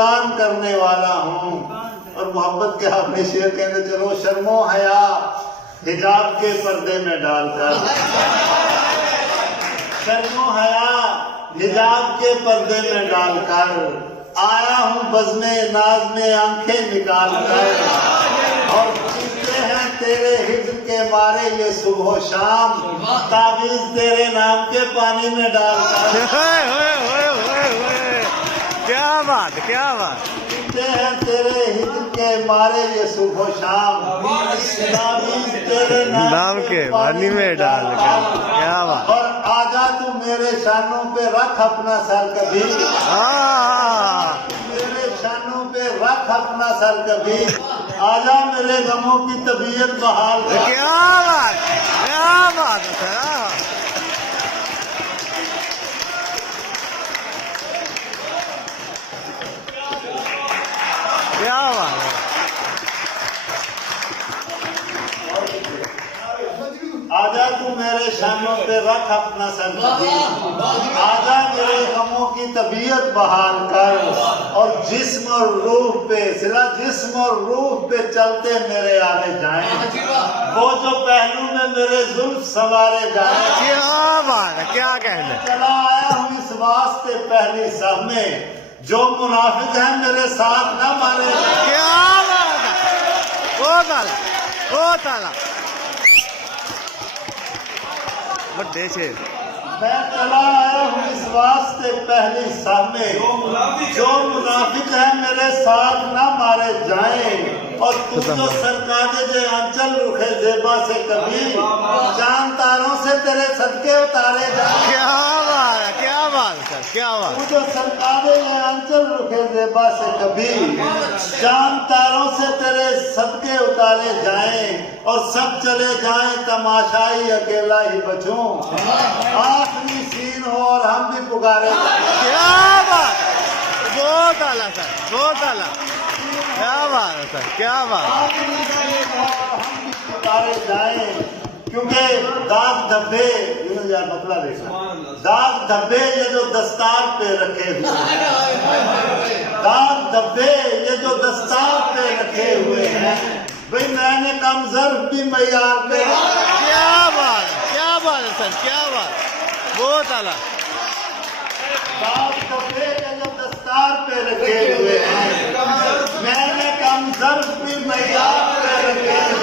गुणगान करने वाला हूँ। और मोहब्बत के आपने शेर कहने चलो, शर्मो हया हिजाब के पर्दे में डालकर, शर्मो हया हिजाब के पर्दे में डालकर आया हूँ बज़्मे नाज में आंखें निकाल कर। और चीखते हैं तेरे हिज्र के मारे ये सुबह शाम, तावीज़ तेरे नाम के पानी में डालकर। क्या बात, क्या बात। चीखते हैं तेरे हिज्र के मारे ये सुबह शाम, तावीज़ तेरे नाम के पानी में डालकर। क्या बात। और आजा तू मेरे शानों पे रख अपना सर कभी, मेरे शानों पे रख अपना सर कभी, आजा मेरे गमों की तबीयत बहाल कर। क्या बात, क्या बात है। क्या बात है। आजा तू मेरे शानों पे रख अपना सर कभी, आजा मेरे गमों की तबीयत बहाल कर। और जिस्म और रूह पे सिला, जिस्म और रूह पे चलते मेरे आने जाएं, वो जो पहलू में मेरे जुल्फ सवारे जाएं। क्या बात है, क्या कहने। चला आया हूँ इस वास्ते पहली सब में, जो मुनाफिक है मेरे साथ न मारे। क्या बात है। ओ ताला, ओ ताला। बड़े शेर। मैं चला आया हूँ इस वास्ते पहली सब में, जो मुनाफिक है मेरे साथ न मारे जाएं। और तुम जो सरकारे जे अंचल रुखे जेबा से कभी, चांद तारों से तेरे सदके उतारे जाएं। क्या बात है, क्या बात है, क्या बात। तू जो सरकारे ये अंचल रुखे जेबा से कभी, चांद तारों से तेरे सदके उतारे जाएं। और सब चले जाएं तमाशाई अकेला ही बचूं, आखिरी सीन हो और हम भी पुकारे। क्या बात। बहुत आला सर, बहुत आला। क्या बात है सर, क्या बात। आखिरी सीन हो और हम भी पुकारे जाएं। क्योंकि दाग धब्बे, यार बदला देखना, दाग धब्बे ये जो दस्तार पे रखे हुए हैं, दाग धब्बे ये जो दस्तार पे रखे हुए हैं, भाई मैंने कम ज़र्फ भी मैयार पे। क्या बात, क्या बात है सर, क्या बात। बहुत आला। दाग धब्बे ये जो दस्तार पे रखे हुए हैं, मैंने कम ज़र्फ भी मैयार पे रखे हुए हैं।